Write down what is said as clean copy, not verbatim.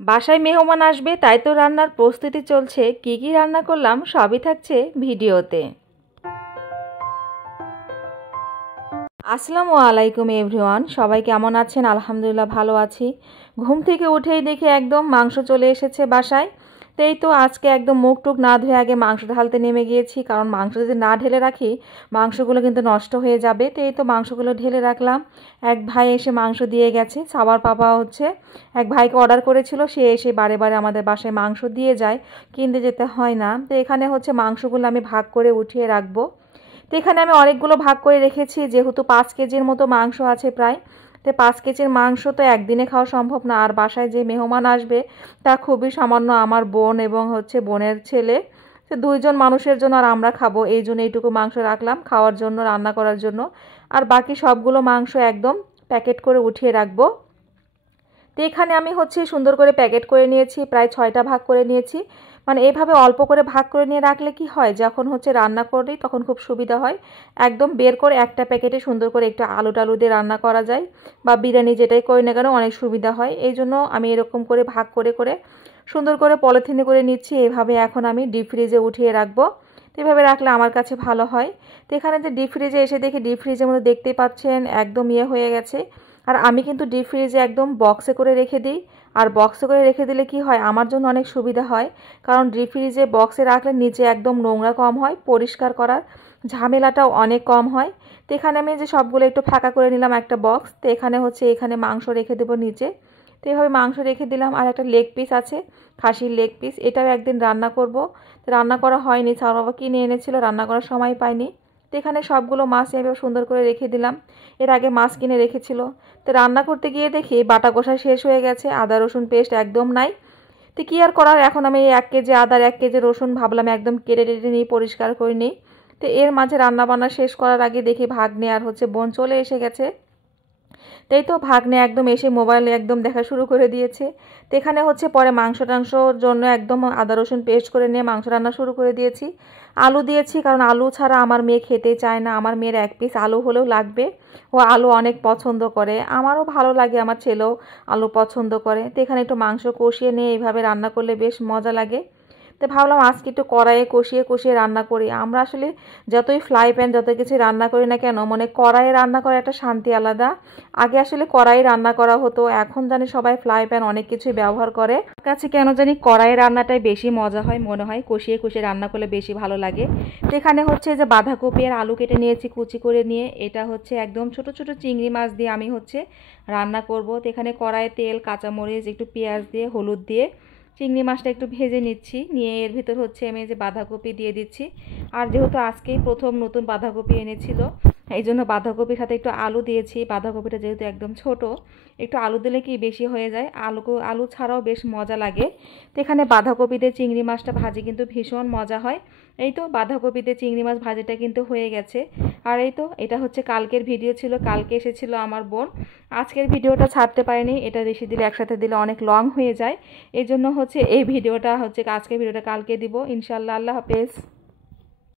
বাসায় মেহমান আসবে, তাই তো রান্নার প্রস্তুতি চলছে। কি কি রান্না করলাম সবই থাকছে ভিডিওতে। আসসালামু আলাইকুম এভরিওয়ান, সবাই কেমন আছেন? আলহামদুলিল্লাহ ভালো আছি। ঘুম থেকে উঠেই দেখি একদম মাংস চলে এসেছে বাসায়। তো এই তো আজকে একদম মুখ টুক না ধুয়ে আগে মাংস ঢালতে নেমে গিয়েছি, কারণ মাংস যদি না ঢেলে রাখি মাংসগুলো কিন্তু নষ্ট হয়ে যাবে। তো এই তো মাংসগুলো ঢেলে রাখলাম। এক ভাই এসে মাংস দিয়ে গেছে। সাবার পাপা এক ভাইকে অর্ডার করেছিল, সে এসে বারে বারে আমাদের বাসায় মাংস দিয়ে যায়, কিনতে যেতে হয় না। তো এখানে মাংসগুলো আমি ভাগ করে উঠিয়ে রাখবো। তো এখানে আমি অনেকগুলো ভাগ করে রেখেছি, যেহেতু 5 কেজির মতো মাংস আছে প্রায়। তো 5 কেজির মাংস তো একদিনে খাওয়া সম্ভব না, আর বাসায় যে মেহমান আসবে তা খুবই সামান্য, আমার বোন এবং বোনের ছেলে। তো 2 জন মানুষের জন্য, আর আমরা খাবো, এই জন্য এইটুকু মাংস রাখলাম খাওয়ার জন্য, রান্না করার জন্য। আর বাকি সবগুলো মাংস একদম প্যাকেট করে উঠিয়ে রাখবো। তো এখানে আমি সুন্দর করে প্যাকেট করে নিয়েছি, প্রায় 6টা ভাগ করে নিয়েছি। মানে এইভাবে অল্প করে ভাগ করে নিয়ে রাখলে কি হয়, যখন রান্না করি তখন খুব সুবিধা হয়। একদম বের করে একটা প্যাকেটে সুন্দর করে একটু আলু টালু দিয়ে রান্না করা যায়, বা বিরিয়ানি যেটাই করি না কেন অনেক সুবিধা হয়। এই জন্য আমি এরকম করে ভাগ করে করে সুন্দর করে পলিথিনে করে নিচ্ছি। এইভাবে এখন আমি ডিপ ফ্রিজে উঠিয়ে রাখবো। তো এভাবে রাখলে আমার কাছে ভালো হয়। তো এখানে যে ডিপ ফ্রিজে এসে দেখি, ডিপ ফ্রিজের মধ্যে দেখতেই পাচ্ছেন একদম হয়ে গেছে। আর আমি কিন্তু ডিপ ফ্রিজে একদম বক্সে করে রেখে দিই। আর বক্সে করে রেখে দিলে কি হয়, আমার জন্য অনেক সুবিধা হয়, কারণ ডিপ ফ্রিজে বক্সে রাখলে নিচে একদম নোংরা কম হয়, পরিষ্কার করার ঝামেলাটাও অনেক কম হয়। তো এখানে আমি যে সবগুলো একটু ফাঁকা করে নিলাম একটা বক্স। তো এখানে এখানে মাংস রেখে দেবো নিচে। তো এইভাবে মাংস রেখে দিলাম। আর একটা লেগ পিস আছে, খাসির লেগ পিস, এটাও একদিন রান্না করব। তো রান্না করা হয়নি, ছাড় বাবা কিনে এনেছিল, রান্না করার সময় পাইনি। তো এখানে সবগুলো মাছ এভাবে সুন্দর করে রেখে দিলাম। এর আগে মাছ কিনে রেখেছিল। তো রান্না করতে গিয়ে দেখি বাটা কষা শেষ হয়ে গেছে, আদা রসুন পেস্ট একদম নাই। তো কী আর করার, এখন আমি 1 কেজি আদার 1 কেজি রসুন ভাবলাম একদম কেটে টেটে নিই, পরিষ্কার করে নিই। তো এর মাঝে রান্না বান্না শেষ করার আগে দেখি ভাগ্নে আর বোন চলে এসে গেছে। তাই তো ভাগ্নে একদম এসে মোবাইলে একদম দেখা শুরু করে দিয়েছে। তো এখানে পরে মাংস টাংসর জন্য একদম আদা রসুন পেস্ট করে নিয়ে মাংস রান্না শুরু করে দিয়েছি। আলু দিয়েছি, কারণ আলু ছাড়া আমার মেয়ে খেতে চায় না। আমার মেয়ের 1 পিস আলু হলেও লাগবে, ও আলু অনেক পছন্দ করে, আমারও ভালো লাগে, আমার ছেলেও আলু পছন্দ করে। তো এখানে একটু মাংস কষিয়ে নিয়ে এইভাবে রান্না করলে বেশ মজা লাগে। তো ভাবলাম আজকে একটু কড়াইয়ে কষিয়ে কষিয়ে রান্না করি। আমরা আসলে যতই ফ্রাই প্যান যত কিছু রান্না করি না কেন, কড়াইয়ে রান্না করার একটা শান্তি আলাদা। আগে আসলে কড়াই রান্না করা হতো, এখন জানি সবাই ফ্রাই প্যান অনেক কিছুই ব্যবহার করে। আমার কাছে কেন জানি কড়াইয়ে রান্নাটাই বেশি মজা হয়, মনে হয় কষিয়ে কষিয়ে রান্না করলে বেশি ভালো লাগে। তো এখানে যে বাঁধাকপি আর আলু কেটে নিয়েছি কুচি করে নিয়ে, এটা একদম ছোট ছোট চিংড়ি মাছ দিয়ে আমি রান্না করব। তো এখানে কড়াইয়ে তেল, কাঁচামরিচ, একটু পেঁয়াজ দিয়ে, হলুদ দিয়ে চিংড়ি মাছটা একটু ভেজে নিচ্ছি। নিয়ে এর ভিতর আমি যে বাঁধাকপি দিয়ে দিচ্ছি। আর যেহেতু আজকেই প্রথম নতুন বাঁধাকপি এনেছিল, এই জন্য বাঁধাকপির সাথে একটু আলু দিয়েছি। বাঁধাকপিটা যেহেতু একদম ছোট, একটু আলু দিলে কি বেশি হয়ে যায়, আলু ছাড়াও বেশ মজা লাগে। তো এখানে বাঁধাকপিতে চিংড়ি মাছটা ভাজি কিন্তু ভীষণ মজা হয়। এই তো বাঁধাকপিতে চিংড়ি মাছ ভাজিটা কিন্তু হয়ে গেছে। আর এই তো এটা কালকের ভিডিও ছিল, কালকে এসেছিল আমার বোন। আজকের ভিডিওটা ছাড়তে পারিনি, এটা বেশি দিলে একসাথে দিলে অনেক লং হয়ে যায়। এই জন্য এই ভিডিওটা আজকের ভিডিওটা কালকে দিব ইনশাআল্লাহ। আল্লাহ হাফেজ।